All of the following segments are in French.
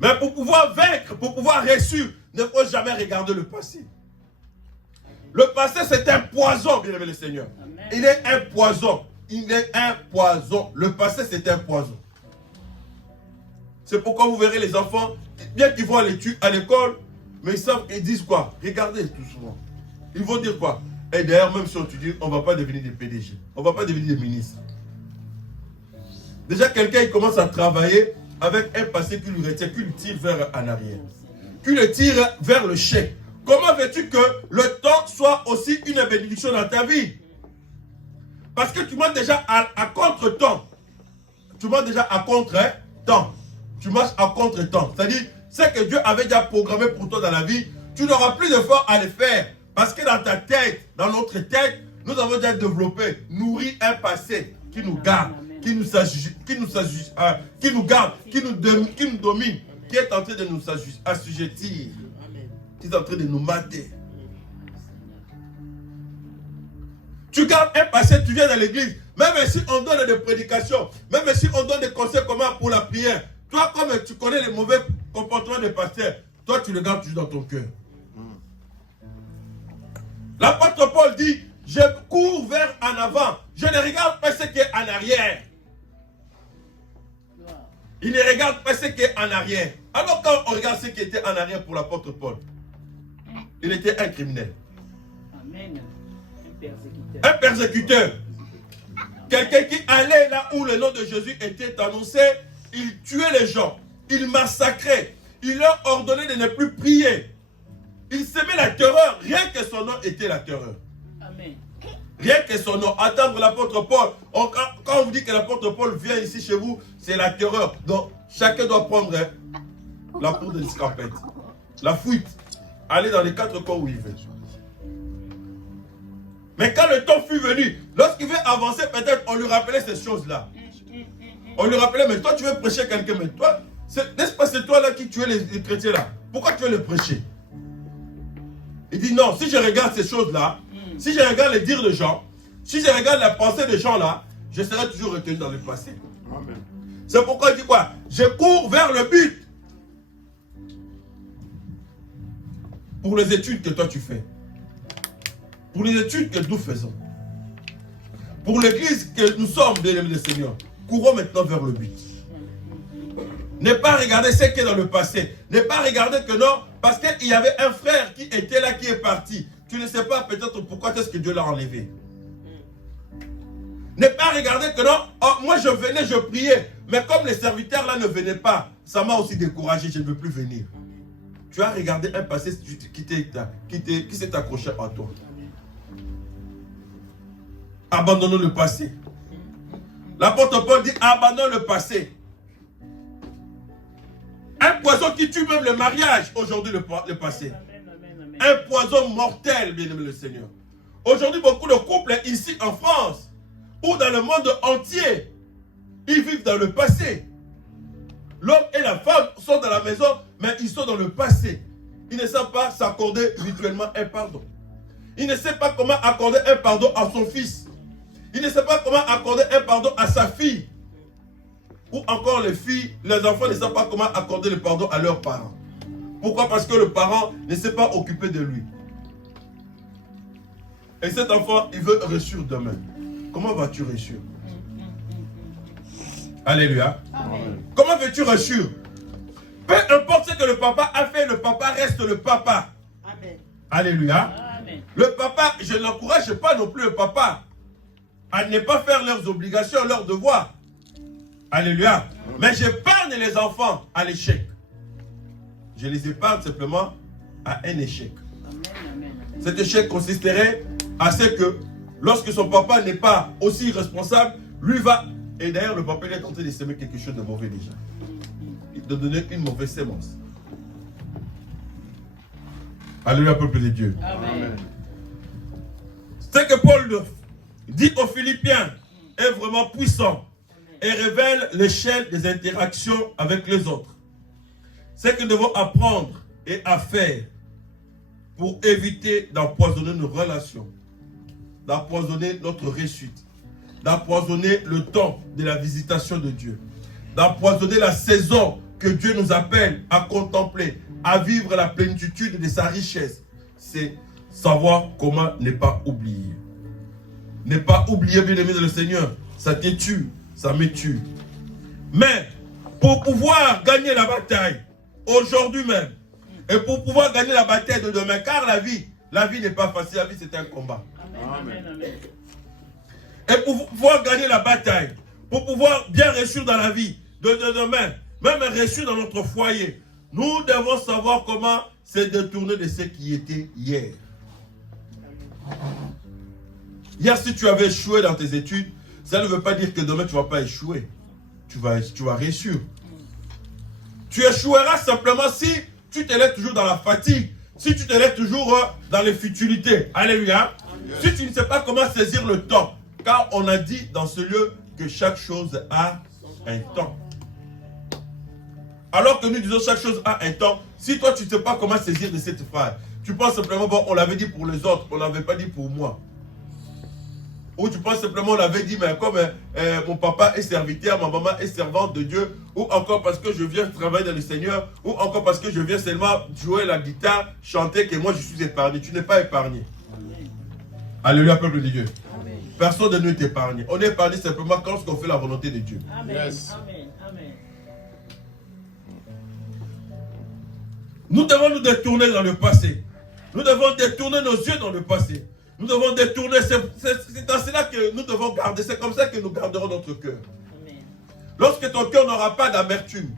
Mais pour pouvoir vaincre, pour pouvoir réussir, ne faut jamais regarder le passé. Le passé, c'est un poison, bien aimé le Seigneur. Amen. Il est un poison. Il est un poison. Le passé, c'est un poison. C'est pourquoi vous verrez les enfants, bien qu'ils vont à l'école, mais ils disent quoi? Regardez tout souvent. Ils vont dire quoi? Et d'ailleurs, même si on étudie, on ne va pas devenir des PDG. On ne va pas devenir des ministres. Déjà, quelqu'un il commence à travailler avec un passé qui lui retient, qui lui tire vers en arrière. Qui le tire vers le chèque. Comment veux-tu que le temps soit aussi une bénédiction dans ta vie? Parce que tu marches déjà à contre-temps. Tu marches déjà à contre-temps. Tu marches à contre-temps. C'est-à-dire, ce que Dieu avait déjà programmé pour toi dans la vie, tu n'auras plus d'effort à le faire. Parce que dans ta tête, dans notre tête, nous avons déjà développé, nourri un passé qui nous garde, qui nous garde, qui nous domine, qui est en train de nous assujettir, qui est en train de nous mater. Tu gardes un passé, tu viens dans l'église, même si on donne des prédications, même si on donne des conseils comment pour la prière, toi comme tu connais les mauvais comportements des pasteurs, toi tu le gardes toujours dans ton cœur. L'apôtre Paul dit, je cours vers en avant, je ne regarde pas ce qui est en arrière. Il ne regarde pas ce qui est en arrière. Alors quand on regarde ce qui était en arrière pour l'apôtre Paul, il était un criminel. Amen. Un persécuteur. Quelqu'un qui allait là où le nom de Jésus était annoncé, il tuait les gens, il massacrait, il leur ordonnait de ne plus prier. Il semait la terreur, rien que son nom était la terreur. Amen. Rien que son nom. Attendre l'apôtre Paul. Quand on vous dit que l'apôtre Paul vient ici chez vous, c'est la terreur. Donc, chacun doit prendre la poudre de l'escarpette. La fuite. Aller dans les quatre coins où il veut. Mais quand le temps fut venu, lorsqu'il veut avancer, peut-être on lui rappelait ces choses-là. On lui rappelait, mais toi tu veux prêcher quelqu'un, mais toi, n'est-ce pas c'est toi là qui tuais les chrétiens là? Pourquoi tu veux les prêcher? Il dit non, si je regarde ces choses-là, si je regarde les dires de gens, si je regarde la pensée des gens là, je serai toujours retenu dans le passé. C'est pourquoi il dit quoi? Je cours vers le but. Pour les études que toi tu fais. Pour les études que nous faisons. Pour l'église que nous sommes, bien-aimés du Seigneur. Courons maintenant vers le but. Ne pas regarder ce qui est dans le passé. Ne pas regarder que non, parce qu'il y avait un frère qui était là, qui est parti. Tu ne sais pas peut-être pourquoi est-ce que Dieu l'a enlevé. Ne pas regarder que non, oh, moi je venais, je priais. Mais comme les serviteurs là ne venaient pas, ça m'a aussi découragé, je ne veux plus venir. Tu as regardé un passé qui s'est accroché à toi. Abandonnons le passé. L'apôtre Paul dit abandonne le passé. Un poison qui tue même le mariage aujourd'hui, le passé. Un poison mortel, bien-aimé le Seigneur. Aujourd'hui, beaucoup de couples ici en France ou dans le monde entier, ils vivent dans le passé. L'homme et la femme sont dans la maison, mais ils sont dans le passé. Ils ne savent pas s'accorder mutuellement un pardon. Ils ne savent pas comment accorder un pardon à son fils. Ils ne savent pas comment accorder un pardon à sa fille. Ou encore les filles, les enfants ne savent pas comment accorder le pardon à leurs parents. Pourquoi? Parce que le parent ne s'est pas occupé de lui. Et cet enfant, il veut réussir demain. Comment vas-tu réussir? Alléluia. Amen. Comment veux-tu réussir? Peu importe ce que le papa a fait, le papa reste le papa. Amen. Alléluia. Amen. Le papa, je n'encourage pas non plus le papa à ne pas faire leurs obligations, leurs devoirs. Alléluia. Amen. Mais j'épargne les enfants à l'échec. Je les épargne simplement à un échec. Amen. Cet échec consisterait à ce que lorsque son papa n'est pas aussi responsable, lui va... Et d'ailleurs, le papa est en train de semer quelque chose de mauvais déjà. De donner une mauvaise sémence. Alléluia, peuple de Dieu. Amen. Ce que Paul dit aux Philippiens est vraiment puissant et révèle l'échelle des interactions avec les autres. C'est que nous devons apprendre et à faire pour éviter d'empoisonner nos relations, d'empoisonner notre réussite, d'empoisonner le temps de la visitation de Dieu, d'empoisonner la saison que Dieu nous appelle à contempler, à vivre la plénitude de sa richesse, c'est savoir comment ne pas oublier. Ne pas oublier, bien-aimé de le Seigneur, ça te tue, ça me tue. Mais, pour pouvoir gagner la bataille, aujourd'hui même, et pour pouvoir gagner la bataille de demain, car la vie n'est pas facile, la vie c'est un combat. Amen. Amen. Et pour pouvoir gagner la bataille, pour pouvoir bien réussir dans la vie de demain, même réussir dans notre foyer, nous devons savoir comment se détourner de ce qui était hier. Hier, si tu avais échoué dans tes études, ça ne veut pas dire que demain tu ne vas pas échouer. Tu vas réussir. Tu échoueras simplement si tu te lèves toujours dans la fatigue, si tu te lèves toujours dans les futilités. Alléluia. Yes. Si tu ne sais pas comment saisir le temps, car on a dit dans ce lieu que chaque chose a un temps. Alors que nous disons chaque chose a un temps, si toi tu ne sais pas comment saisir de cette phrase, tu penses simplement, bon, on l'avait dit pour les autres, on ne l'avait pas dit pour moi. Ou tu penses simplement, on l'avait dit, mais comme mon papa est serviteur, ma maman est servante de Dieu, ou encore parce que je viens travailler dans le Seigneur, ou encore parce que je viens seulement jouer la guitare, chanter, que moi je suis épargné. Tu n'es pas épargné. Amen. Alléluia, peuple de Dieu. Amen. Personne de nous est épargné. On est épargné simplement quand on fait la volonté de Dieu. Amen. Yes. Amen. Amen. Nous devons nous détourner dans le passé. Nous devons détourner nos yeux dans le passé. Nous devons détourner, c'est dans cela que nous devons garder, c'est comme ça que nous garderons notre cœur. Amen. Lorsque ton cœur n'aura pas d'amertume,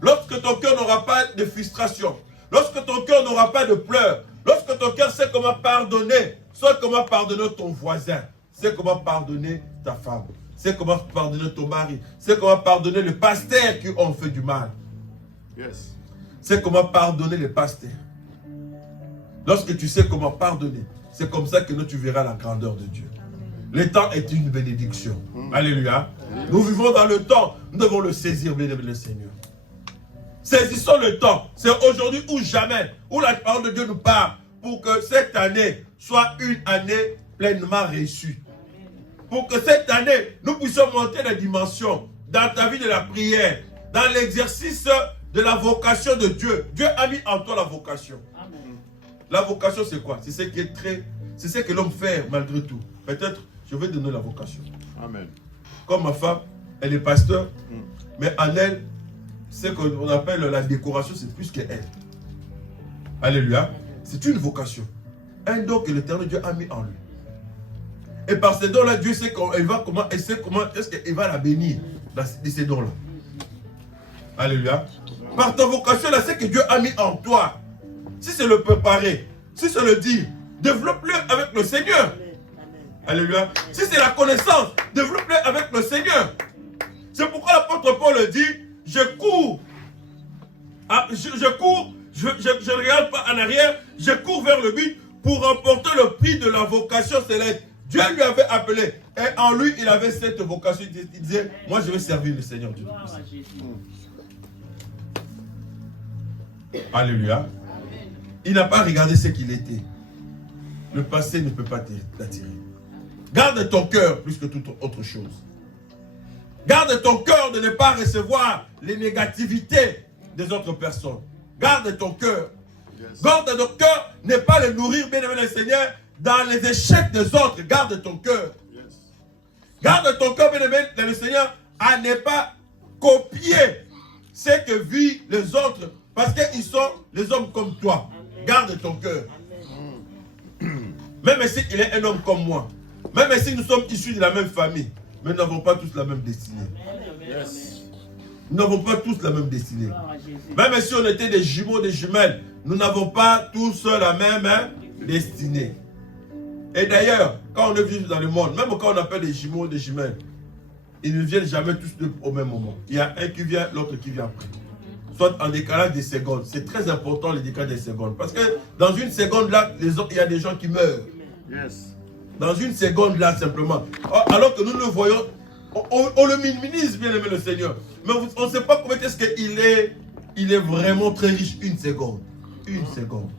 lorsque ton cœur n'aura pas de frustration, lorsque ton cœur n'aura pas de pleurs, lorsque ton cœur sait comment pardonner, sait comment pardonner ton voisin, sait comment pardonner ta femme, sait comment pardonner ton mari, sait comment pardonner le pasteur qui ont fait du mal. Yes. C'est comment pardonner les pasteurs. Lorsque tu sais comment pardonner, c'est comme ça que tu verras la grandeur de Dieu. Le temps est une bénédiction. Alléluia. Nous vivons dans le temps. Nous devons le saisir, bien-aimé le Seigneur. Saisissons le temps. C'est aujourd'hui ou jamais, où la parole de Dieu nous parle, pour que cette année soit une année pleinement réussie. Pour que cette année, nous puissions monter la dimension dans ta vie de la prière, dans l'exercice de la vocation de Dieu. Dieu a mis en toi la vocation. La vocation, c'est quoi? C'est ce qui est c'est ce que l'homme fait malgré tout. Peut-être, je vais donner la vocation. Amen. Comme ma femme, elle est pasteur, mais en elle, ce qu'on appelle la décoration, c'est plus qu'elle. Alléluia. C'est une vocation. Un don que l'Éternel Dieu a mis en lui. Et par ces dons-là, Dieu sait comment est-ce qu'il va la bénir de ces dons-là. Alléluia. Par ta vocation, là, c'est que Dieu a mis en toi. Si c'est le préparer, si c'est le dire, développe-le avec le Seigneur. Alléluia. Si c'est la connaissance, développe-le avec le Seigneur. C'est pourquoi l'apôtre Paul le dit, je cours. Je ne regarde pas en arrière, je cours vers le but pour remporter le prix de la vocation céleste. Dieu lui avait appelé et en lui, il avait cette vocation. Il disait, moi je vais servir le Seigneur Dieu. Alléluia. Il n'a pas regardé ce qu'il était. Le passé ne peut pas t'attirer. Garde ton cœur plus que toute autre chose. Garde ton cœur de ne pas recevoir les négativités des autres personnes. Garde ton cœur. Yes. Garde ton cœur, ne pas le nourrir, bien aimé le Seigneur, dans les échecs des autres. Garde ton cœur. Yes. Garde ton cœur, bien aimé le Seigneur, à ne pas copier ce que vivent les autres, parce qu'ils sont les hommes comme toi. Garde ton cœur. Même si il est un homme comme moi, même si nous sommes issus de la même famille, mais nous n'avons pas tous la même destinée. Yes. Nous n'avons pas tous la même destinée. Même si on était des jumeaux, des jumelles, nous n'avons pas tous la même destinée. Et d'ailleurs, quand on est venu dans le monde, même quand on appelle des jumeaux, des jumelles, ils ne viennent jamais tous au même moment. Il y a un qui vient, l'autre qui vient après. Soit en décalage des secondes. C'est très important le décalage des secondes. Parce que dans une seconde là, il y a des gens qui meurent. Yes. Dans une seconde là, simplement. Alors que nous le voyons, on le minimise, bien aimé le Seigneur. Mais on ne sait pas comment est-ce qu'il est. Il est vraiment très riche. Une seconde. Une seconde.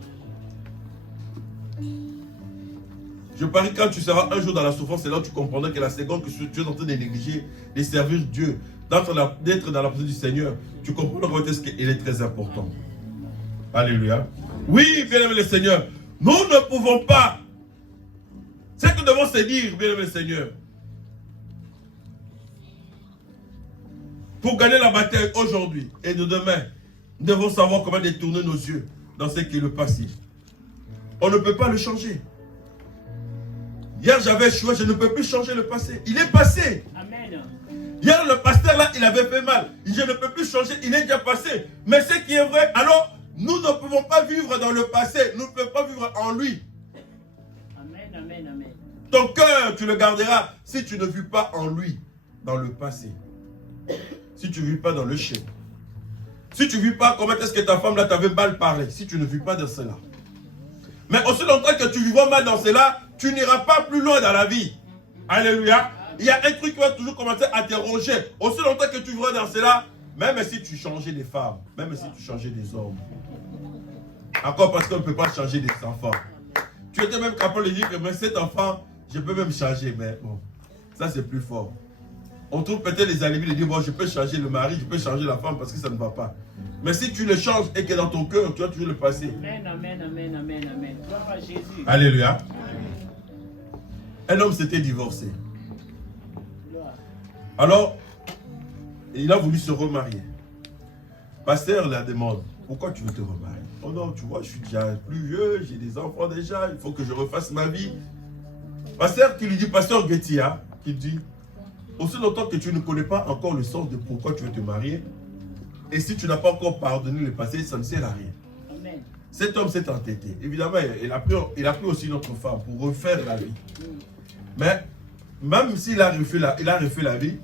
Je parie quand tu seras un jour dans la souffrance, c'est là où tu comprendras que la seconde que tu es en train de négliger, de servir Dieu, d'être dans la présence du Seigneur, tu comprends comment est-ce qu'il est très important. Alléluia. Oui, bien-aimé le Seigneur, nous ne pouvons pas. C'est ce que nous devons se dire, bien-aimé le Seigneur. Pour gagner la bataille aujourd'hui et de demain, nous devons savoir comment détourner nos yeux dans ce qui est le passé. On ne peut pas le changer. Hier, j'avais choisi, je ne peux plus changer le passé. Il est passé. Amen. Hier, le pasteur là, il avait fait mal. Je ne peux plus changer, il est déjà passé. Mais ce qui est vrai, alors, nous ne pouvons pas vivre dans le passé. Nous ne pouvons pas vivre en lui. Amen, amen, amen. Ton cœur, tu le garderas si tu ne vis pas en lui, dans le passé. Si tu ne vis pas dans le schéma. Si tu ne vis pas comment est-ce que ta femme là t'avait mal parlé. Si tu ne vis pas dans cela. Mais aussi longtemps que tu vivras mal dans cela, tu n'iras pas plus loin dans la vie. Alléluia. Il y a un truc qui va toujours commencer à te ronger. Aussi longtemps que tu vivras dans cela, même si tu changeais des femmes, même si tu changeais des hommes. Encore parce qu'on ne peut pas changer des enfants. Tu étais même capable de dire que mais cet enfant, je peux même changer. Mais bon, ça c'est plus fort. On trouve peut-être les alibis de dire bon, je peux changer le mari, je peux changer la femme parce que ça ne va pas. Mais si tu le changes et que dans ton cœur, tu as toujours le passé. Amen, amen, amen, amen, amen. Gloire à Jésus. Alléluia. Un homme s'était divorcé. Gloire. Alors, il a voulu se remarier. Pasteur la demande, pourquoi tu veux te remarier? Oh non, tu vois, je suis déjà plus vieux, j'ai des enfants déjà, il faut que je refasse ma vie. Pasteur qui lui dit, pasteur Guettia, qui dit, aussi longtemps que tu ne connais pas encore le sens de pourquoi tu veux te marier, et si tu n'as pas encore pardonné le passé, ça ne sert à rien. Amen. Cet homme s'est entêté. Évidemment, il a pris aussi notre femme pour refaire la vie. Mais même s'il a refait la vie,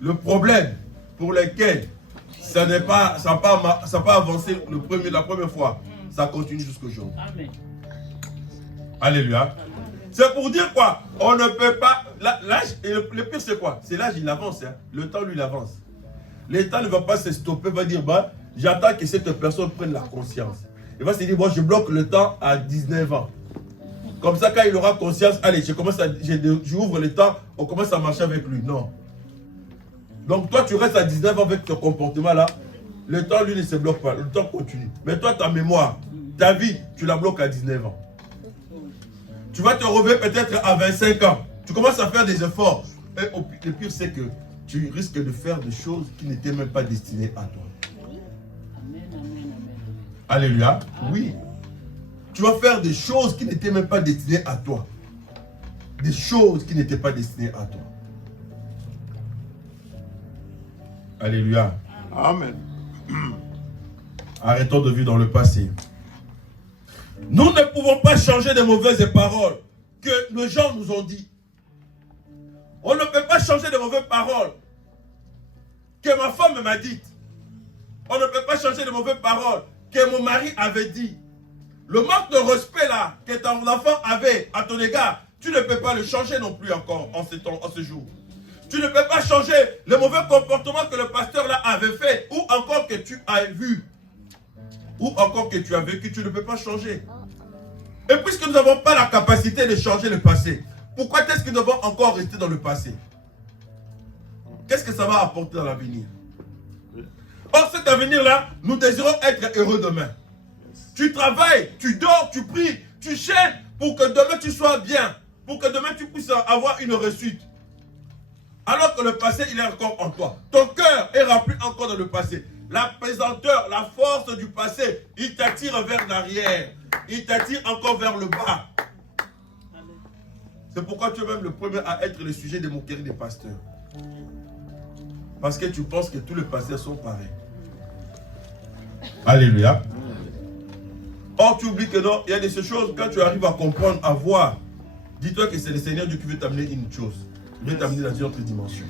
le problème pour lequel ça n'a pas avancé la première fois, ça continue jusqu'aujourd'hui. Amen. Alléluia. C'est pour dire quoi? On ne peut pas. L'âge, le pire c'est quoi? C'est l'âge, il avance. Hein. Le temps, lui, il avance. L'État ne va pas se stopper, va dire, bah, j'attends que cette personne prenne la conscience. Il va se dire, bon, je bloque le temps à 19 ans. Comme ça, quand il aura conscience, allez, j'ouvre le temps, on commence à marcher avec lui. Non. Donc toi, tu restes à 19 ans avec ton comportement-là. Le temps, lui, ne se bloque pas. Le temps continue. Mais toi, ta mémoire, ta vie, tu la bloques à 19 ans. Tu vas te réveiller peut-être à 25 ans. Tu commences à faire des efforts. Et le pire, c'est que tu risques de faire des choses qui n'étaient même pas destinées à toi. Amen, amen, amen. Alléluia. Oui. Tu vas faire des choses qui n'étaient même pas destinées à toi. Des choses qui n'étaient pas destinées à toi. Alléluia. Amen. Arrêtons de vivre dans le passé. Nous ne pouvons pas changer de mauvaises paroles que les gens nous ont dit. On ne peut pas changer de mauvaises paroles que ma femme m'a dites. On ne peut pas changer de mauvaises paroles que mon mari avait dit. Le manque de respect là que ton enfant avait à ton égard, tu ne peux pas le changer non plus encore en ce jour. Tu ne peux pas changer le mauvais comportement que le pasteur là avait fait ou encore que tu as vu ou encore que tu as vécu, tu ne peux pas changer. Et puisque nous n'avons pas la capacité de changer le passé, pourquoi est-ce que nous devons encore rester dans le passé? Qu'est-ce que ça va apporter dans l'avenir? Or, cet avenir-là, nous désirons être heureux demain. Tu travailles, tu dors, tu pries, tu cherches pour que demain tu sois bien, pour que demain tu puisses avoir une réussite. Alors que le passé, il est encore en toi. Ton cœur est rempli encore dans le passé. La pesanteur, la force du passé, il t'attire vers l'arrière. Il t'attire encore vers le bas. C'est pourquoi tu es même le premier à être le sujet des moqueries des pasteurs. Parce que tu penses que tous les pasteurs sont pareils. Alléluia. Or, tu oublies que non, il y a des choses, quand tu arrives à comprendre, à voir, dis-toi que c'est le Seigneur Dieu qui veut t'amener une chose. Il veut t'amener dans une autre dimension.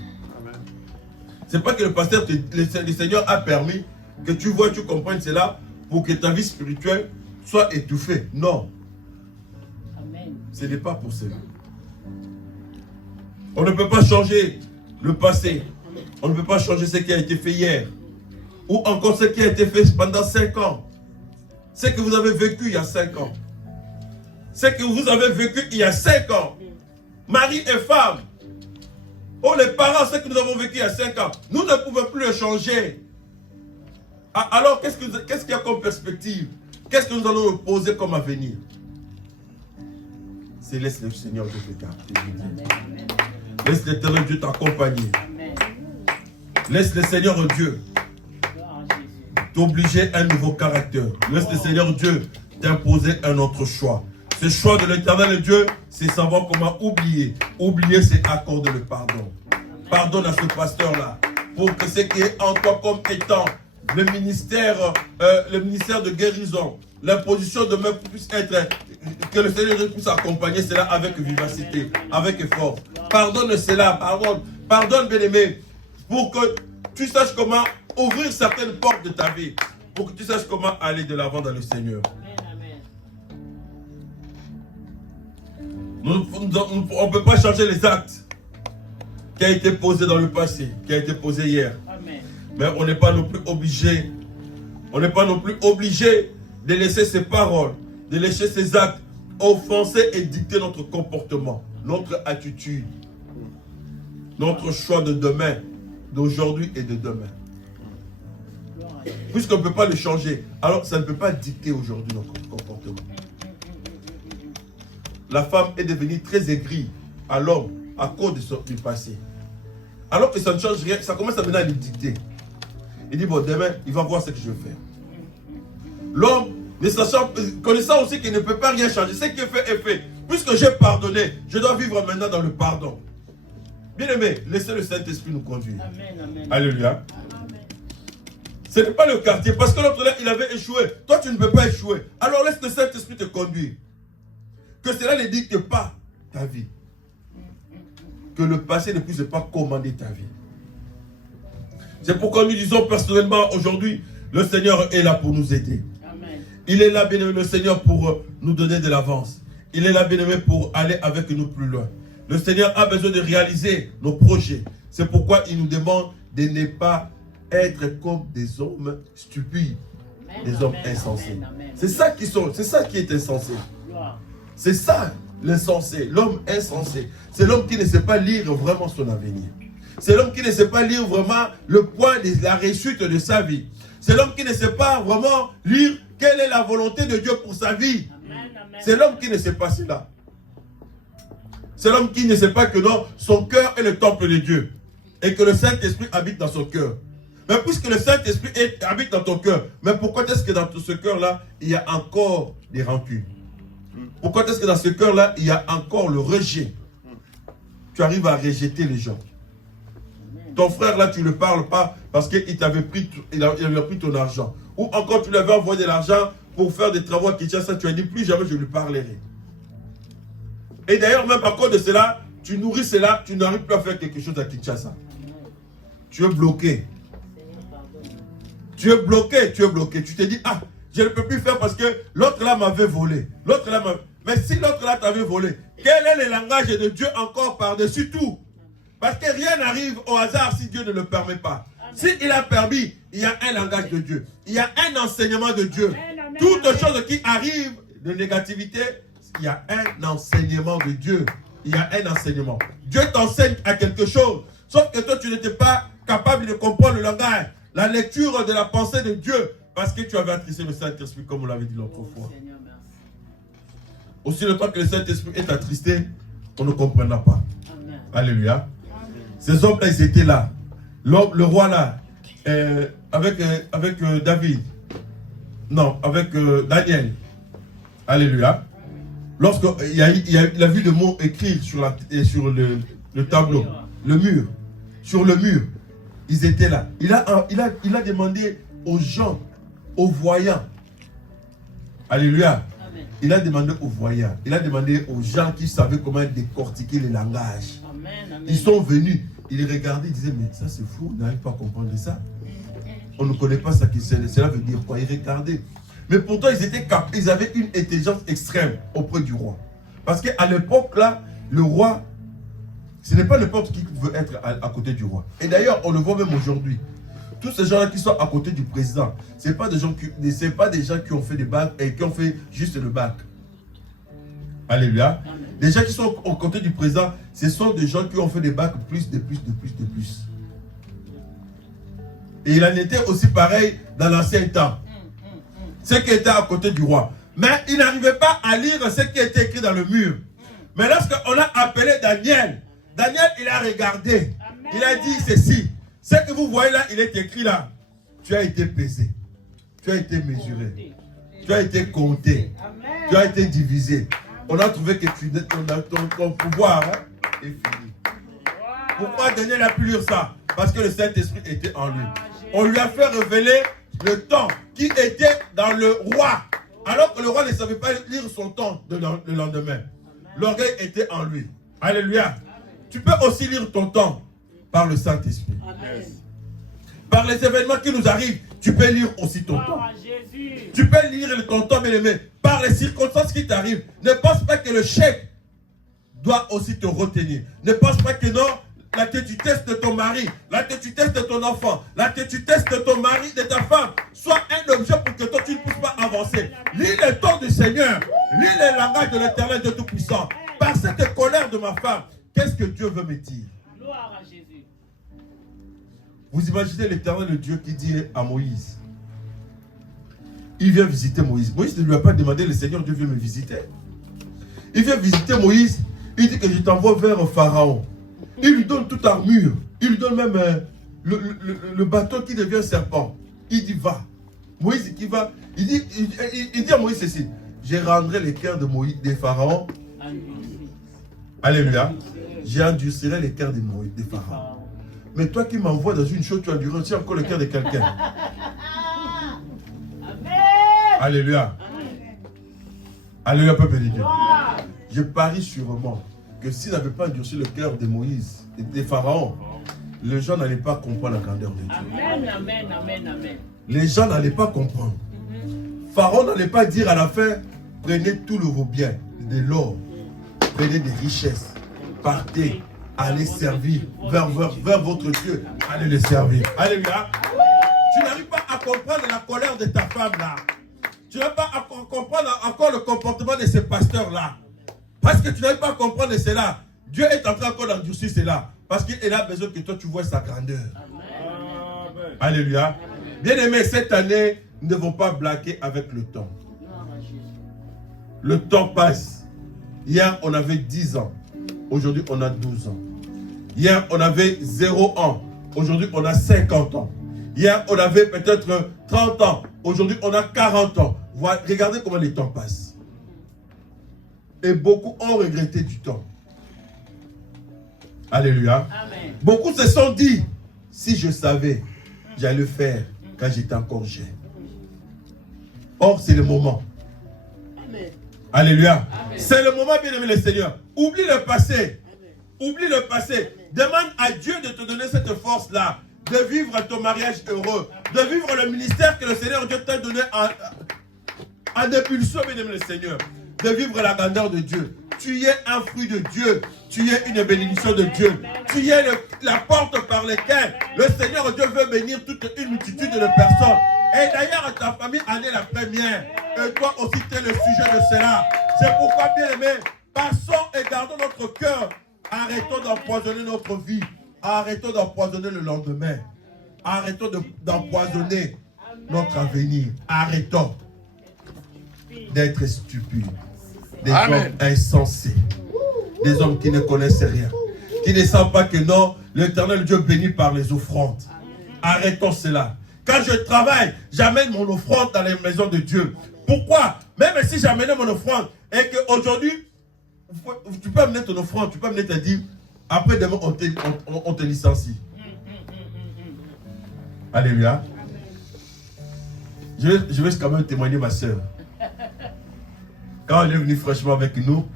C'est pas que le pasteur, le Seigneur a permis que tu vois, tu comprennes cela pour que ta vie spirituelle soit étouffée. Non. Amen. Ce n'est pas pour cela. On ne peut pas changer le passé. On ne peut pas changer ce qui a été fait hier. Ou encore ce qui a été fait pendant 5 ans. Ce que vous avez vécu il y a 5 ans. Ce que vous avez vécu il y a 5 ans. Mari et femme. Oh, les parents, ce que nous avons vécu il y a 5 ans, nous ne pouvons plus le changer. Alors, qu'est-ce qu'il y a comme perspective? Qu'est-ce que nous allons nous poser comme avenir? C'est laisse le Seigneur Dieu te garder. Laisse l'éternel Dieu t'accompagner. Laisse le Seigneur Dieu t'obliger un nouveau caractère. Laisse le Seigneur Dieu t'imposer un autre choix. Ce choix de l'éternel Dieu, c'est savoir comment oublier. Oublier, c'est accorder le pardon. Pardonne à ce pasteur-là. Pour que ce qui est en toi comme étant le ministère de guérison, l'imposition de main puisse être, que le Seigneur Dieu puisse accompagner cela avec vivacité, avec effort. Pardonne cela, pardonne bien-aimé, pour que tu saches comment ouvrir certaines portes de ta vie, pour que tu saches comment aller de l'avant dans le Seigneur. On ne peut pas changer les actes qui a été posé dans le passé, qui a été posé hier. Amen. Mais on n'est pas non plus obligé, de laisser ces paroles, de laisser ces actes offenser et dicter notre comportement, notre attitude, notre choix de demain, d'aujourd'hui et de demain. Puisqu'on ne peut pas le changer, alors ça ne peut pas dicter aujourd'hui notre comportement. La femme est devenue très aigrie à l'homme à cause du passé. Alors que ça ne change rien, ça commence à venir à lui dicter. Il dit, bon, demain, il va voir ce que je vais faire. L'homme, connaissant aussi qu'il ne peut pas rien changer, ce qui est fait est fait. Puisque j'ai pardonné, je dois vivre maintenant dans le pardon. Bien aimé, laissez le Saint-Esprit nous conduire. Amen, amen. Alléluia. Amen. Ce n'est pas le quartier, parce que l'autre là, il avait échoué. Toi, tu ne peux pas échouer. Alors laisse le Saint-Esprit te conduire. Que cela ne dicte pas ta vie. Que le passé ne puisse pas commander ta vie. C'est pourquoi nous disons personnellement aujourd'hui, le Seigneur est là pour nous aider. Amen. Il est là, bien-aimé, le Seigneur, pour nous donner de l'avance. Il est là, bien-aimé, pour aller avec nous plus loin. Le Seigneur a besoin de réaliser nos projets. C'est pourquoi il nous demande de ne pas être comme des hommes stupides, des hommes insensés. C'est ça qui est insensé. C'est ça l'insensé, l'homme insensé. C'est l'homme qui ne sait pas lire vraiment son avenir. C'est l'homme qui ne sait pas lire vraiment le point de la réussite de sa vie. C'est l'homme qui ne sait pas vraiment lire quelle est la volonté de Dieu pour sa vie. C'est l'homme qui ne sait pas cela. C'est l'homme qui ne sait pas que non, son cœur est le temple de Dieu. Et que le Saint-Esprit habite dans son cœur. Mais puisque le Saint-Esprit habite dans ton cœur, mais pourquoi est-ce que dans ce cœur-là, il y a encore des rancunes? Pourquoi est-ce que dans ce cœur-là, il y a encore le rejet? Tu arrives à rejeter les gens. Ton frère là, tu ne le parles pas parce qu'il t'avait pris, il avait pris ton argent. Ou encore tu lui avais envoyé de l'argent pour faire des travaux à Kinshasa, tu as dit plus jamais je lui parlerai. Et d'ailleurs, même à cause de cela, tu nourris cela, tu n'arrives plus à faire quelque chose à Kinshasa. Tu es bloqué. Tu es bloqué. Tu te dis, ah, je ne peux plus faire parce que l'autre là m'avait volé. L'autre là m'avait... Mais si l'autre là t'avait volé, quel est le langage de Dieu encore par-dessus tout? Parce que rien n'arrive au hasard si Dieu ne le permet pas. S'il a permis, il y a un langage de Dieu. Il y a un enseignement de Dieu. Toutes choses qui arrivent de négativité, il y a un enseignement de Dieu. Il y a un enseignement. Dieu t'enseigne à quelque chose. Sauf que toi, tu n'étais pas capable de comprendre le langage, la lecture de la pensée de Dieu. Parce que tu avais attristé le Saint-Esprit, comme on l'avait dit l'autre fois. Aussi le temps que le Saint-Esprit est attristé, on ne comprendra pas. Amen. Alléluia. Ces hommes-là, ils étaient là. Le roi là, avec David. Non, avec Daniel. Alléluia. Lorsqu'il a vu le mot écrit sur le tableau, le mur. Sur le mur, ils étaient là. Il a demandé aux gens, aux voyants. Alléluia. Il a demandé aux voyants. Il a demandé aux gens qui savaient comment décortiquer les langages. Amen. Ils sont venus. Ils regardaient, ils disaient, mais ça c'est fou, on n'arrive pas à comprendre ça. On ne connaît pas ça, cela veut dire quoi. Ils regardaient. Mais pourtant, ils avaient une intelligence extrême auprès du roi. Parce qu'à l'époque là, le roi, ce n'est pas n'importe qui veut être à côté du roi. Et d'ailleurs, on le voit même aujourd'hui. Tous ces gens-là qui sont à côté du président, ce n'est pas des gens qui ont fait des bacs et qui ont fait juste le bac. Alléluia. Amen. Les gens qui sont aux côtés du président, ce sont des gens qui ont fait des bacs plus. Et il en était aussi pareil dans l'ancien temps. Ceux qui étaient à côté du roi. Mais il n'arrivait pas à lire ce qui était écrit dans le mur. Mais lorsqu'on a appelé Daniel, Daniel, il a regardé. Amen. Il a dit ceci. Ce que vous voyez là, il est écrit là. Tu as été pesé. Tu as été mesuré. Tu as été compté. Amen. Tu as été divisé. On a trouvé que ton pouvoir est fini. Pourquoi Daniel a pu lire ça? Parce que le Saint-Esprit était en lui. On lui a fait révéler le temps qui était dans le roi. Alors que le roi ne savait pas lire son temps le lendemain. L'orgueil était en lui. Alléluia. Tu peux aussi lire ton temps par le Saint-Esprit. Par les événements qui nous arrivent, tu peux lire aussi ton temps. Tu peux lire ton temps, bien aimé, par les circonstances qui t'arrivent. Ne pense pas que le chèque doit aussi te retenir. Ne pense pas que non, la tétutesse de ton mari, la tétutesse de ton enfant, la tétutesse de ton mari, de ta femme, soit un objet pour que toi tu ne puisses pas avancer. Lis le temps du Seigneur. Lis le langage de l'Éternel de Tout-Puissant. Par cette colère de ma femme, qu'est-ce que Dieu veut me dire? Gloire à Jésus. Vous imaginez l'Éternel de Dieu qui dit à Moïse, il vient visiter Moïse. Moïse ne lui a pas demandé, le Seigneur Dieu vient me visiter. Il vient visiter Moïse, il dit que je t'envoie vers Pharaon. Il lui donne toute armure. Il lui donne même le bâton qui devient serpent. Il dit va. Moïse qui va, il dit à Moïse ceci, je rendrai les cœurs de Moïse, des Pharaons. Alléluia. J'endurcirai les cœurs de Pharaons. Mais toi qui m'envoies dans une chose, tu endureras aussi encore le cœur de quelqu'un. Alléluia. Alléluia, peuple de Dieu. Je parie sûrement que s'il n'avait pas endurci le cœur de Moïse et des pharaons, les gens n'allaient pas comprendre la grandeur de Dieu. Amen, amen, amen, amen. Les gens n'allaient pas comprendre. Pharaon n'allait pas dire à la fin, prenez tous vos biens, de l'or, prenez des richesses, partez, allez servir vers votre Dieu, allez le servir. Alléluia. Tu n'arrives pas à comprendre la colère de ta femme là. Tu n'arrives pas à comprendre encore le comportement de ces pasteurs là. Parce que tu n'arrives pas à comprendre cela. Dieu est en train encore d'endurcir cela. Parce qu'il a besoin que toi tu vois sa grandeur. Amen. Alléluia. Bien aimé, cette année, nous ne devons pas blaguer avec le temps. Le temps passe. Hier, on avait 10 ans. Aujourd'hui, on a 12 ans. Hier, on avait 0 ans. Aujourd'hui, on a 50 ans. Hier, on avait peut-être 30 ans. Aujourd'hui, on a 40 ans. Voilà, regardez comment les temps passent. Et beaucoup ont regretté du temps. Alléluia. Amen. Beaucoup se sont dit, si je savais, j'allais le faire quand j'étais encore jeune. Or, c'est le moment. Amen. Alléluia. C'est le moment, bien aimé le Seigneur. Oublie le passé. Amen. Oublie le passé. Amen. Demande à Dieu de te donner cette force-là, de vivre ton mariage heureux, de vivre le ministère que le Seigneur Dieu t'a donné en impulsion, bien aimé le Seigneur, de vivre la grandeur de Dieu. Tu es un fruit de Dieu. Tu es une bénédiction de Dieu. Tu es la porte par laquelle le Seigneur Dieu veut bénir toute une multitude de personnes. Et d'ailleurs, ta famille en est la première. Et toi aussi, tu es le sujet de cela. C'est pourquoi, bien aimé, passons et gardons notre cœur. Arrêtons d'empoisonner notre vie. Arrêtons d'empoisonner le lendemain. Arrêtons d'empoisonner notre avenir. Arrêtons d'être stupides. Des hommes insensés. Des hommes qui ne connaissent rien. Qui ne savent pas que non, l'Éternel Dieu bénit par les offrandes. Arrêtons cela. Quand je travaille, j'amène mon offrande dans les maisons de Dieu. Pourquoi? Même si j'amène mon offrande et qu'aujourd'hui, tu peux amener ton offrande, tu peux amener ta dîme, après demain on te licencie. Alléluia. Je vais quand même témoigner ma soeur. Quand elle est venue fraîchement avec nous,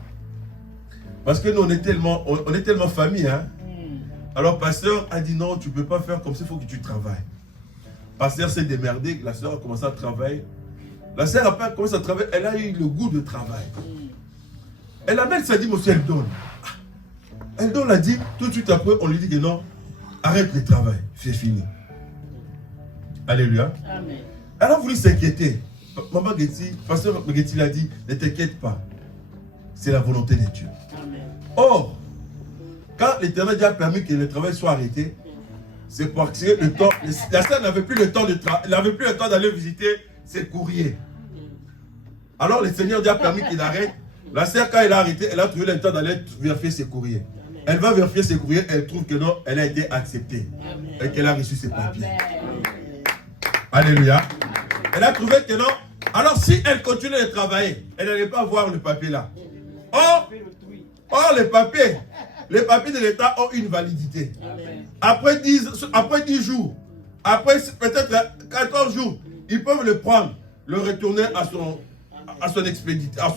parce que nous on est tellement famille, hein. Alors pasteur a dit non, tu ne peux pas faire comme ça, il faut que tu travailles. Pasteur s'est démerdé, la soeur a commencé à travailler. La soeur a pas commencé à travailler, elle a eu le goût de travail. Elle amène sa dîme aussi, elle donne. Elle donne la dîme, tout de suite après, on lui dit que non, arrête le travail, c'est fini. Alléluia. Amen. Elle a voulu s'inquiéter. Maman Getty, pasteur Getty l'a dit, ne t'inquiète pas. c'est la volonté de Dieu. Amen. Or, quand l'Éternel a permis que le travail soit arrêté, c'est parce que le temps, la sœur n'avait plus le temps d'aller visiter ses courriers. Alors le Seigneur a permis qu'il arrête. La sœur, quand elle a arrêté, elle a trouvé le temps d'aller vérifier ses courriers. Elle va vérifier ses courriers, elle trouve que non, elle a été acceptée. Amen. Et qu'elle a reçu ses papiers. Amen. Alléluia. Elle a trouvé que non. Alors si elle continue de travailler, elle n'allait pas voir le papier là. Or les papiers de l'État ont une validité. Amen. Après 10 jours, après peut-être 14 jours, ils peuvent le prendre, le retourner à son expéditeur.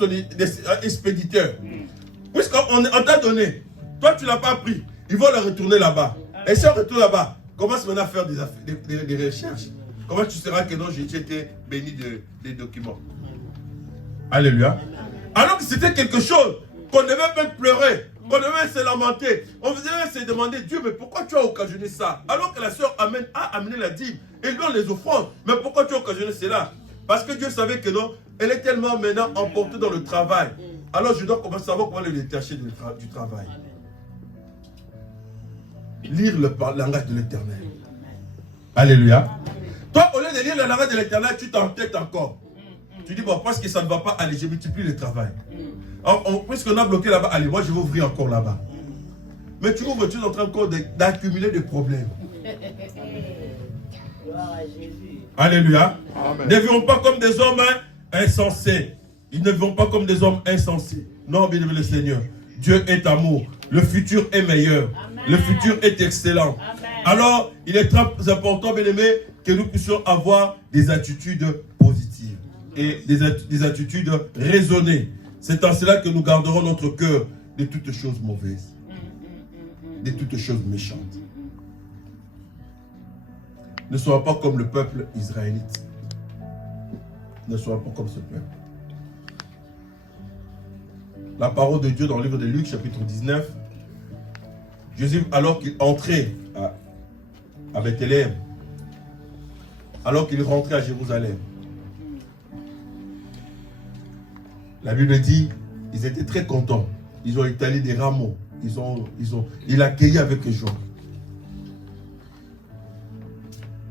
Puisqu'on t'a donné, toi tu ne l'as pas pris, ils vont le retourner là-bas. Et si on retourne là-bas, commence maintenant à faire des recherches. Comment tu sauras que non, j'ai été béni des documents? Alléluia. Alors que c'était quelque chose qu'on devait même pleurer, qu'on devait se lamenter. On devait se demander, Dieu, mais pourquoi tu as occasionné ça? Alors que la sœur a amené la dîme et donne les offrandes. Mais pourquoi tu as occasionné cela? Parce que Dieu savait que non, elle est tellement maintenant emportée dans le travail. Alors je dois savoir comment le détacher du travail. Lire le langage de l'Éternel. Alléluia. Toi, au lieu de lire le langage de l'Éternel, tu t'entêtes encore. Tu dis, bon, parce que ça ne va pas aller, je multiplie le travail. Alors, puisqu'on a bloqué là-bas, allez, moi je vais ouvrir encore là-bas. Mais tu ouvres, tu es en train encore d'accumuler des problèmes. Alléluia. Amen. Ne vivons pas comme des hommes insensés. Ils ne vivons pas comme des hommes insensés. Non, bien aimé le Seigneur. Dieu est amour. Le futur est meilleur. Amen. Le futur est excellent. Amen. Alors, il est très important, bien aimé, que nous puissions avoir des attitudes positives et des attitudes raisonnées. C'est en cela que nous garderons notre cœur de toutes choses mauvaises, de toutes choses méchantes. Ne sois pas comme le peuple israélite. Ne sois pas comme ce peuple. La parole de Dieu dans le livre de Luc, chapitre 19. Jésus, alors qu'il entrait à Bethléem, alors qu'il rentrait à Jérusalem, la Bible dit, ils étaient très contents. Ils ont étalé des rameaux. Il a accueilli avec joie.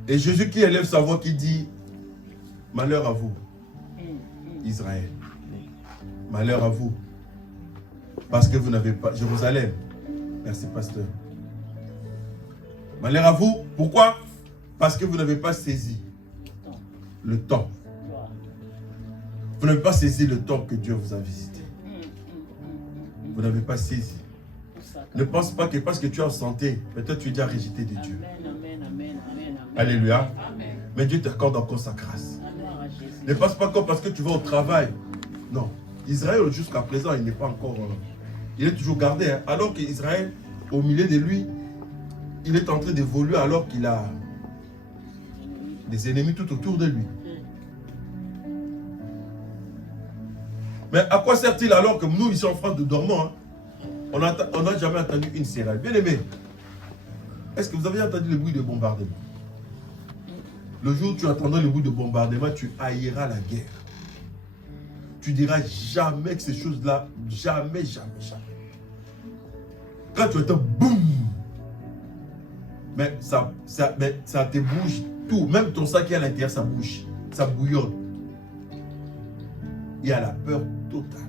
Et Jésus qui élève sa voix, qui dit, malheur à vous, Israël. Malheur à vous. Parce que vous n'avez pas... Jérusalem. Merci, pasteur. Malheur à vous. Pourquoi? Parce que vous n'avez pas saisi le temps. Vous n'avez pas saisi le temps que Dieu vous a visité. Vous n'avez pas saisi. Ne pense pas que parce que tu es en santé, peut-être tu es déjà rejeté de Dieu. Alléluia. Mais Dieu t'accorde encore sa grâce. Ne pense pas comme parce que tu vas au travail. Non. Israël, jusqu'à présent, il n'est pas encore... il est toujours gardé. Hein. Alors qu'Israël, au milieu de lui, il est en train d'évoluer alors qu'il a des ennemis tout autour de lui. Mais à quoi sert-il alors que nous, ici en France, nous dormons, hein? On n'a jamais entendu une sirène. Bien aimé, est-ce que vous avez entendu le bruit de bombardement? Le jour où tu entendras le bruit de bombardement, tu haïras la guerre. Tu diras jamais que ces choses-là, jamais, jamais, jamais. Quand tu entends boum, mais ça te bouge tout. Même ton sang qui est à l'intérieur, ça bouge. Ça bouillonne. Il y a la peur totale.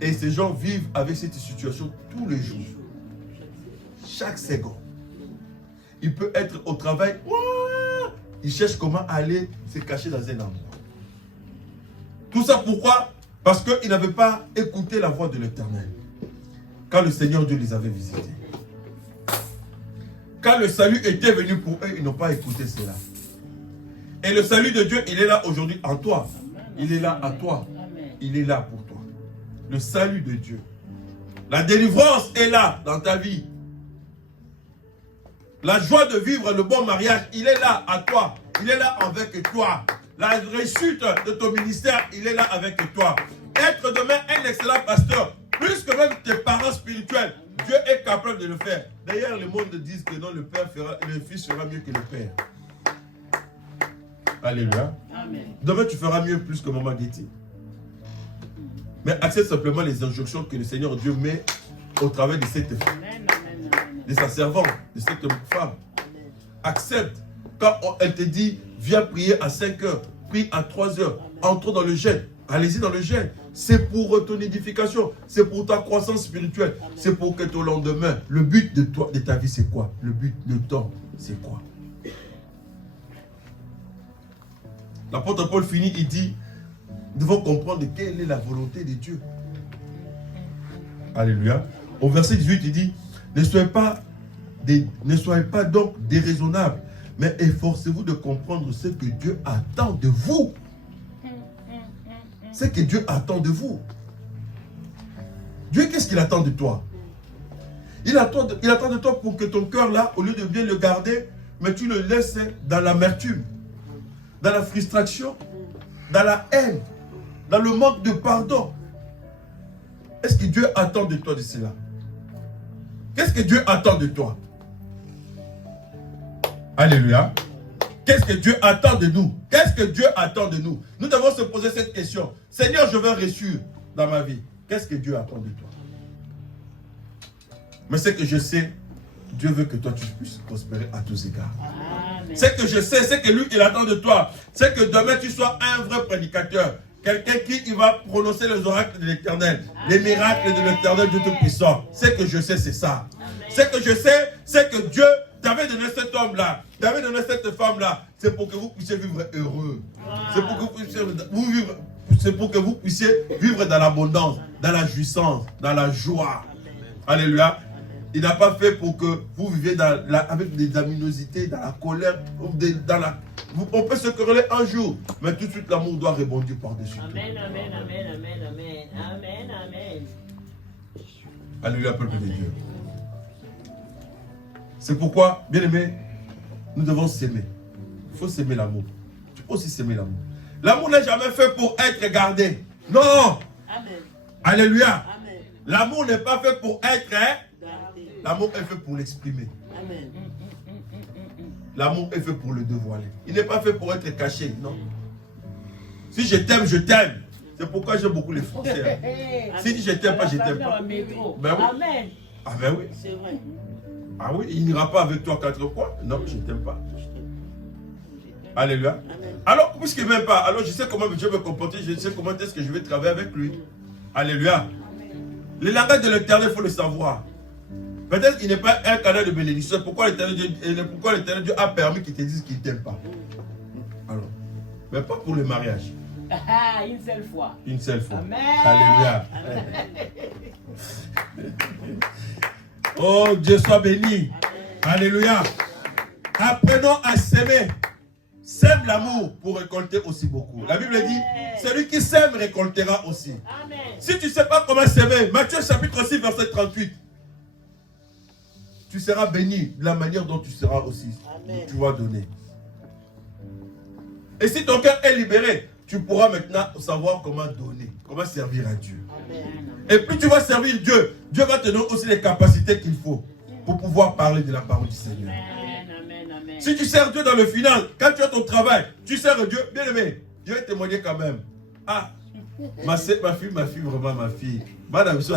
Et ces gens vivent avec cette situation tous les jours. Chaque seconde. Il peut être au travail. Il cherche comment aller se cacher dans un endroit. Tout ça pourquoi? Parce qu'ils n'avaient pas écouté la voix de l'Éternel. Quand le Seigneur Dieu les avait visités. Quand le salut était venu pour eux, ils n'ont pas écouté cela. Et le salut de Dieu, il est là aujourd'hui en toi. Il est là à toi. Il est là pour toi. Le salut de Dieu. La délivrance est là dans ta vie. La joie de vivre le bon mariage, il est là à toi. Il est là avec toi. La réussite de ton ministère, il est là avec toi. Être demain un excellent pasteur, plus que même tes parents spirituels, Dieu est capable de le faire. D'ailleurs, le monde dit que non, le fils fera mieux que le père. Alléluia. Amen. Demain, tu feras mieux plus que Maman Getty. Mais accepte simplement les injonctions que le Seigneur Dieu met au travers de cette femme, de sa servante, de cette femme. Accepte. Quand elle te dit, viens prier à 5 heures, prie à 3 heures, entre dans le jeûne. Allez-y dans le jeûne. C'est pour ton édification. C'est pour ta croissance spirituelle. C'est pour que au lendemain, le but de ta vie, c'est quoi? Le but de temps, c'est quoi? L'apôtre Paul finit, il dit, nous devons comprendre quelle est la volonté de Dieu. Alléluia. Au verset 18, il dit, ne soyez pas donc déraisonnables, mais efforcez-vous de comprendre ce que Dieu attend de vous. Ce que Dieu attend de vous. Dieu, qu'est-ce qu'il attend de toi? Il attend de toi pour que ton cœur là, au lieu de bien le garder, mais tu le laisses dans l'amertume, dans la frustration, dans la haine, dans le manque de pardon. Est-ce que Dieu attend de toi de cela? Qu'est-ce que Dieu attend de toi? Alléluia. Qu'est-ce que Dieu attend de nous? Qu'est-ce que Dieu attend de nous? Nous devons se poser cette question. Seigneur, je veux réussir dans ma vie. Qu'est-ce que Dieu attend de toi? Mais ce que je sais, Dieu veut que toi tu puisses prospérer à tous égards. Ce que je sais, c'est que lui, il attend de toi. C'est que demain tu sois un vrai prédicateur. Quelqu'un qui il va prononcer les oracles de l'Éternel. Les miracles de l'Éternel Dieu Tout-Puissant. Ce que je sais, c'est ça. Ce que je sais, c'est que Dieu t'avait donné cet homme-là, t'avais donné cette femme-là, c'est pour que vous puissiez vivre heureux. C'est pour que vous puissiez vivre, c'est pour que vous puissiez vivre dans l'abondance, dans la jouissance, dans la joie. Alléluia. Il n'a pas fait pour que vous viviez avec des aminosités, dans la colère, on peut se quereller un jour, mais tout de suite l'amour doit rebondir par-dessus. Amen, amen, amen, amen, amen, amen, amen. Alléluia, peuple de Dieu. C'est pourquoi, bien aimé, nous devons s'aimer. Il faut s'aimer l'amour. Tu peux aussi s'aimer l'amour. L'amour n'est jamais fait pour être gardé. Non. Amen. Alléluia. Amen. L'amour n'est pas fait pour être. Gardé. L'amour est fait pour l'exprimer. Amen. L'amour est fait pour le dévoiler. Il n'est pas fait pour être caché. Non. Si je t'aime, je t'aime. C'est pourquoi j'aime beaucoup les Français. Si je t'aime pas, je t'aime pas. Ben oui. Amen. Ah ben oui. C'est vrai. Ah oui, il n'ira pas avec toi 4 fois. Non, je ne t'aime pas. Alléluia. Amen. Alors, puisqu'il ne m'aime pas, alors je sais comment Dieu va me comporter, je sais comment est-ce que je vais travailler avec lui. Alléluia. Le langage de l'Éternel, il faut le savoir. Peut-être qu'il n'est pas un canal de bénédiction. Pourquoi l'Éternel Dieu a permis qu'il te dise qu'il ne t'aime pas? Alors, mais pas pour le mariage. Une seule fois. Une seule fois. Amen. Alléluia. Oh, Dieu soit béni. Alléluia. Apprenons à s'aimer. Sème l'amour pour récolter aussi beaucoup. La Bible dit, celui qui sème récoltera aussi. Amen. Si tu ne sais pas comment s'aimer, Matthieu chapitre 6, verset 38. Tu seras béni de la manière dont tu seras aussi. Amen. Tu vas donner. Et si ton cœur est libéré, tu pourras maintenant savoir comment donner, comment servir à Dieu. Amen. Et plus tu vas servir Dieu, Dieu va te donner aussi les capacités qu'il faut pour pouvoir parler de la parole du Seigneur. Amen. Amen. Amen. Si tu sers Dieu dans le final, quand tu as ton travail, tu sers Dieu, bien aimé, Dieu va témoigner quand même. Ah, ma fille, vraiment ma fille. Madame, je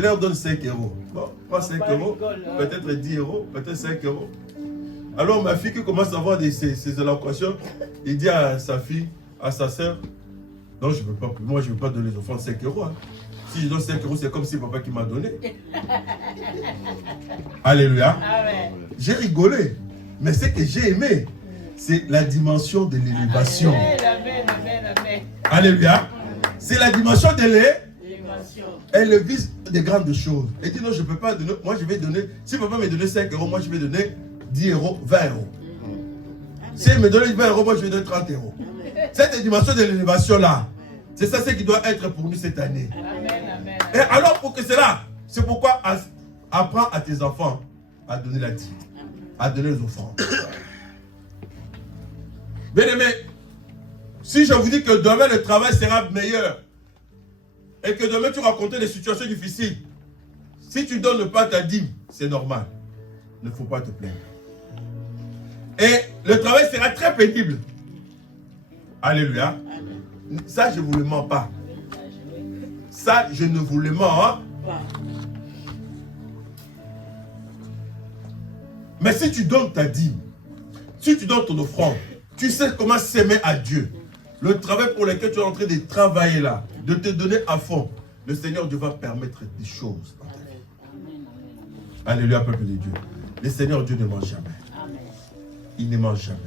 leur donne 5 euros. Bon, pas 5 euros, peut-être 10 euros, peut-être 5 euros. Alors ma fille qui commence à avoir ces allocations, il dit à sa fille, à sa soeur, non, je ne veux pas, moi je ne veux pas donner aux enfants 5 euros. Hein. Si je donne 5 euros, c'est comme si papa qui m'a donné. Alléluia. Amen. J'ai rigolé, mais ce que j'ai aimé, c'est la dimension de l'élévation. Amen. Amen. Amen. Alléluia. C'est la dimension de L'élévation. Elle vise des grandes choses. Elle dit non, je ne peux pas donner, moi je vais donner, si papa me donne 5 euros, moi je vais donner 10 euros, 20 euros. Si elle me donne 20 euros, moi je vais donner 30 euros. Cette dimension de l'élévation là, c'est ça ce qui doit être pour nous cette année. Amen. Amen. Et alors pour que cela, c'est pourquoi apprends à tes enfants à donner la dîme, à donner les offrandes. Bien aimé, si je vous dis que demain le travail sera meilleur et que demain tu rencontres des situations difficiles, si tu ne donnes pas ta dîme, c'est normal. Il ne faut pas te plaindre. Et le travail sera très pénible. Alléluia. Ça, je ne vous le mens pas. Ça, je ne vous le mens hein. Mais si tu donnes ta dîme, si tu donnes ton offrande, tu sais comment s'aimer à Dieu. Le travail pour lequel tu es en train de travailler là, de te donner à fond, le Seigneur Dieu va permettre des choses dans ta vie. Alléluia, peuple de Dieu. Le Seigneur Dieu ne ment jamais. Il ne ment jamais.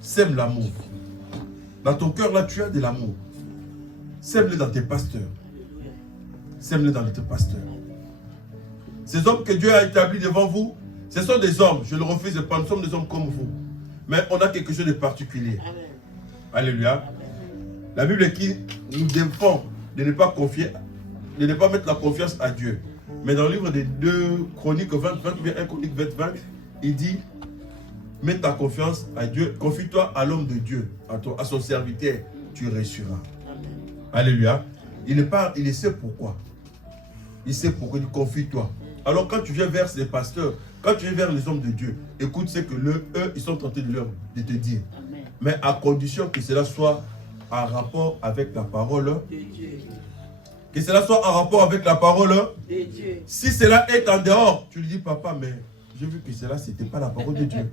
Sème l'amour. Dans ton cœur là, tu as de l'amour. Sème-le dans tes pasteurs. Sème-le dans tes pasteurs. Ces hommes que Dieu a établis devant vous, ce sont des hommes, je le refuse pas, nous sommes des hommes comme vous. Mais on a quelque chose de particulier. Amen. Alléluia. Amen. La Bible qui nous défend de ne pas confier, de ne pas mettre la confiance à Dieu. Mais dans le livre des 2 Chroniques 20, ou bien 1 Chronique 20, il dit, mets ta confiance à Dieu, confie-toi à l'homme de Dieu, à son serviteur, tu réussiras. Amen. Alléluia. Il sait pourquoi. Il sait pourquoi, il dit confie-toi. Alors quand tu viens vers ces pasteurs, quand tu viens vers les hommes de Dieu, écoute ce que eux, ils sont tentés de te dire. Amen. Mais à condition que cela soit en rapport avec la parole de Dieu. Que cela soit en rapport avec la parole de Dieu. Si cela est en dehors, tu lui dis, papa, mais j'ai vu que cela, ce n'était pas la parole de Dieu.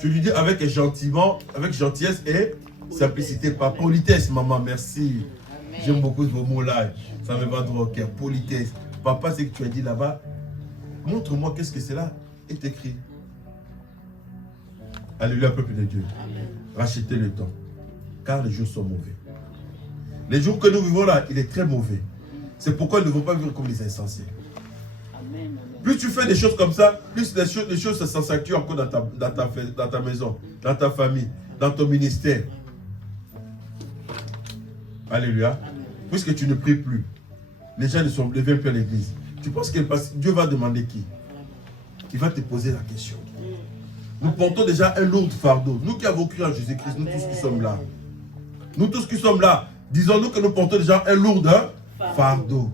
Tu lui dis avec gentiment, avec gentillesse et simplicité, pas politesse, maman, merci. J'aime beaucoup vos mots-là, ça me va droit au cœur, politesse. Papa, ce que tu as dit là-bas, montre-moi qu'est-ce que c'est là, est écrit. Alléluia, peuple de Dieu. Amen. Rachetez le temps, car les jours sont mauvais. Les jours que nous vivons là, il est très mauvais. C'est pourquoi nous ne devons pas vivre comme les insensés. Amen. Plus tu fais des choses comme ça, plus les choses s'accentuent encore dans ta maison, dans ta famille, dans ton ministère. Alléluia. Amen. Puisque tu ne pries plus, les gens ne viennent plus à l'église. Tu penses que Dieu va demander qui? Il va te poser la question. Nous portons déjà un lourd fardeau. Nous qui avons cru en Jésus-Christ, nous tous qui sommes là. Nous tous qui sommes là, disons-nous que nous portons déjà un lourd fardeau.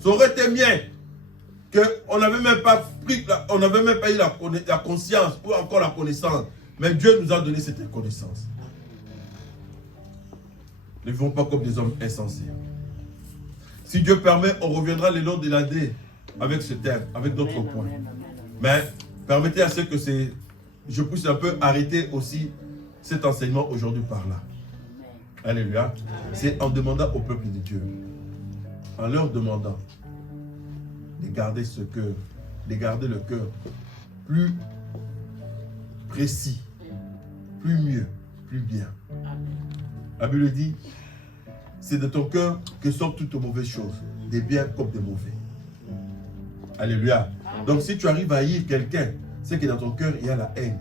Ça aurait été mieux qu'on n'avait même pas pris, on n'avait même pas eu la conscience ou encore la connaissance. Mais Dieu nous a donné cette connaissance. Ne vivons pas comme des hommes insensés. Si Dieu permet, on reviendra le long de l'année avec ce thème, avec d'autres points. Mais permettez à ce que je puisse un peu arrêter aussi cet enseignement aujourd'hui par là. Alléluia. C'est en demandant au peuple de Dieu, en leur demandant de garder ce cœur, de garder le cœur plus précis, plus mieux, plus bien. La Bible dit, c'est de ton cœur que sortent toutes les mauvaises choses, des biens comme des mauvais. Alléluia. Donc si tu arrives à haïr quelqu'un, c'est que dans ton cœur, il y a la haine.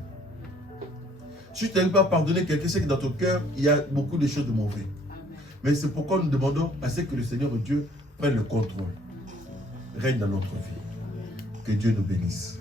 Si tu n'arrives pas à pardonner quelqu'un, c'est que dans ton cœur, il y a beaucoup de choses de mauvais. Mais c'est pourquoi nous demandons à ce que le Seigneur Dieu prenne le contrôle, règne dans notre vie. Que Dieu nous bénisse.